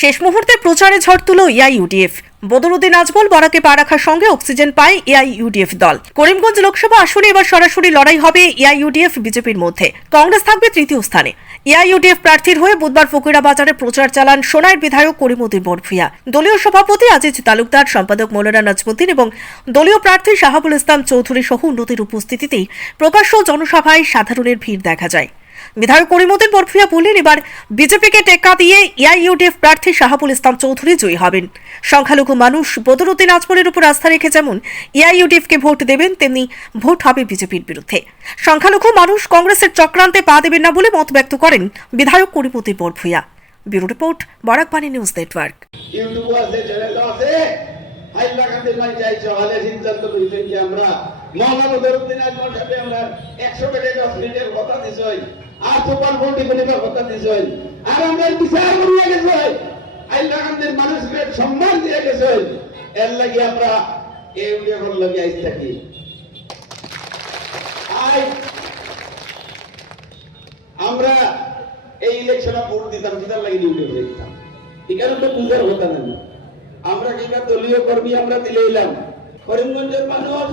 শেষ মুহূর্তে প্রচারে ঝড় তুলো এআইইউডিএফ। বদরুদ্দিন আজমল, বরাকে পা রাখার সঙ্গে অক্সিজেন পায় এআইইউডিএফ দল। করিমগঞ্জ লোকসভা আসনে এবার সরাসরি লড়াই হবে এআইইউডিএফ বিজেপির মধ্যে। কংগ্রেস থাকবে তৃতীয় স্থানে। এআইইউডিএফ প্রার্থীর হয়ে বুধবার ফকিরা বাজারে প্রচার চালান সোনাইয়ের বিধায়ক করিমুদ্দিন বরফুয়া দলীয় সভাপতি আজিজ তালুকদার, সম্পাদক মৌলানা নাজমুদ্দিন এবং দলীয় প্রার্থী শাহাবুল ইসলাম চৌধুরী সহ উন্নতির উপস্থিতিতেই প্রকাশ্য জনসভায় সাধারণের ভিড় দেখা যায়। বিধায়ক করিমুদ্দিন বরফিয়া বললেন এবার বিজেপিকে টেক্কা দিয়ে এআইইউডিএফ প্রার্থী শাহাবুল ইসলাম চৌধুরী জয়ী হবেন। সংখ্যালঘু মানুষ বদরুদ্দিন আজমলের উপর আস্থা রেখে যেমন এআইইউডিএফকে ভোট দেবেন, তেমনি ভোট হবে বিজেপির বিরুদ্ধে। সংখ্যালঘু মানুষ কংগ্রেসের চক্রান্তে পা দেবেন না বলে মত ব্যক্ত করেন বিধায়ক Karimuddin Barbhuiya. Bureau report, Barakbani news network. আমরা? একশো বেডে দশ মিনিটের কথা আর সুপার ফোর্টি মিনিটের কথা দিছই আর আমরা বিচার হাইলাকান্দির মানুষকে সম্মান দিয়ে এর লাগি আমরা এই আইস থাকি। আমরা এই ইলেকশনে ভোট দিতাম সেটার লাগি ডিউটি দিতাম এখানে তো বুঝার কথা না আমরা কিনা দলীয় কর্মী আমরা দিলে এলাম? করিমগঞ্জের মানুষ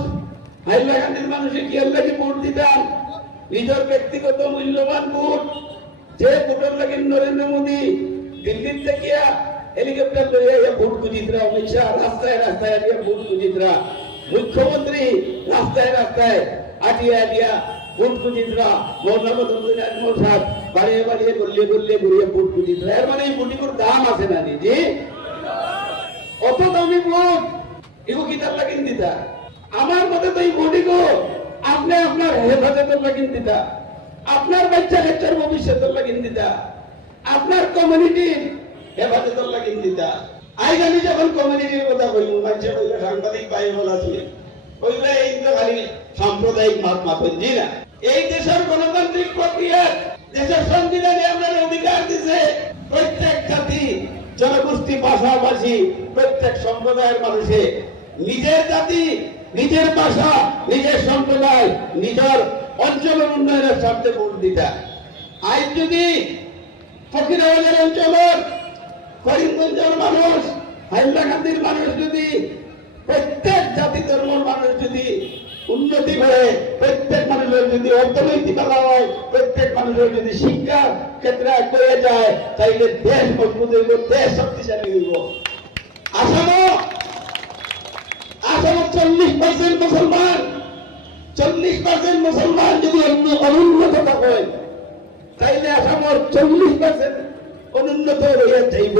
হাইলাকান্দির মানুষে কি লাগে ভোট দিতাম? নিজের ব্যক্তিগত মূল্যবান ভোট, যে ভোটের লাগে নরেন্দ্র মোদী দিল্লির থেকে হেলিকপ্টার লইয়া ভোট গুজিতরা অমিত শাহ রাস্তায় রাস্তায় আলিয়া ভোট গুজিতরা মুখ্যমন্ত্রী রাস্তায় রাস্তায় আটিয়া আটিয়া ভোট গুজিতরা মৌলানা সাহেব বাড়িয়ে বাড়িয়ে, গলিয়ে গলিয়ে ঘুরিয়ে ভোট গুজিতরা এর মানে এই ভোটিগুলোর দাম আছে না জি অত দামি ভোট এগো কি তার লাগিন দিতা আমার মতে তো এই আপনার হেফাজতের লাগিন দিতা আপনার বাচ্চা কাচ্চার ভবিষ্যতের লাগিন দিতা আপনার কমিউনিটির হেফাজতের লাগিন দিতা আজ যখন কমিউনিটির কথা বলব বাচ্চা বললে সাংবাদিক ভাই বলা ছিল এই তো খালি সাম্প্রদায়িক না এই দেশের গণতান্ত্রিক প্রক্রিয়া, দেশের সংবিধানে আপনার অধিকার দিছে, প্রত্যেক জাতি, জনগোষ্ঠী, ভাষাভাষী, প্রত্যেক সম্প্রদায়ের মানুষে, নিজের জাতি, নিজের ভাষা নিজের সম্প্রদায়, নিজের অঞ্চলের উন্নয়নের স্বার্থে ভোট দিতা। আজ যদি ফকিরাবাজার অঞ্চলের করিমগঞ্জের মানুষ, হাইলাকান্দির মানুষ যদি, প্রত্যেক জাতি ধর্মের মানুষ যদি উন্নতি করে, প্রত্যেক মানুষের যদি অর্থনৈতিক ভালো হয়, প্রত্যেক মানুষের যদি শিক্ষা ক্ষেত্রে করে যায়, তাইলে দেশ মজবুত হইব, দেশ শক্তিশালী হইব। আসামও আসামত চল্লিশ পার্সেন্ট যদি হয় তাইলে আসামর চল্লিশ পার্সেন্ট অনুন্নত রয়ে যাইব।